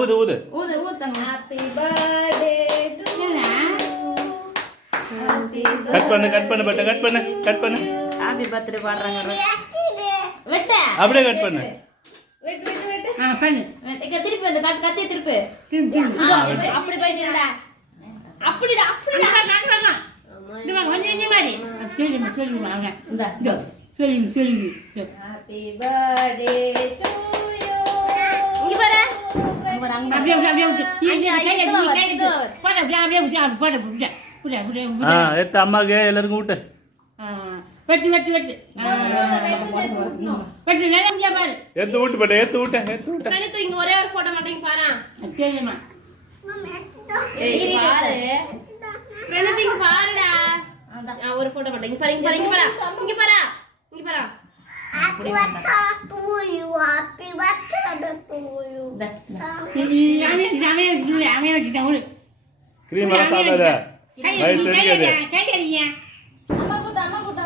ஊது ஊது. கட் பண்ணு கட் பண்ணு பட்ட கட் பண்ணு கட் பண்ணு. ஹாப்பி பர்த்டே பாடுறாங்க. அப்படியே கட் பண்ணு. திருப்பி வந்து கத்தி திருப்பி அப்படி போயிட்டு அப்படிடா அப்படிடா கொஞ்சம் மாதிரி சொல்லி ஹாப்பி பர்த்டே டு யூ. இங்க பாரு அம்மாக்கு எல்லாருக்கும் விட்டு எத்து விட்டு பட்ட எத்து விட்டேன் எத்து விட்டேன். இங்க ஒரே ஒரு போட்டோ மட்டும் பாரு. தெரியுமா பாரு இங்க பாருடா. ஒரு போட்டோ மட்டும் இங்க பாரு இங்க பாரு இங்க பாரு இங்க பாரு இங்க பாரு. கிரீம் எல்லாம் சாப்பிடாத. அம்மா கூட்ட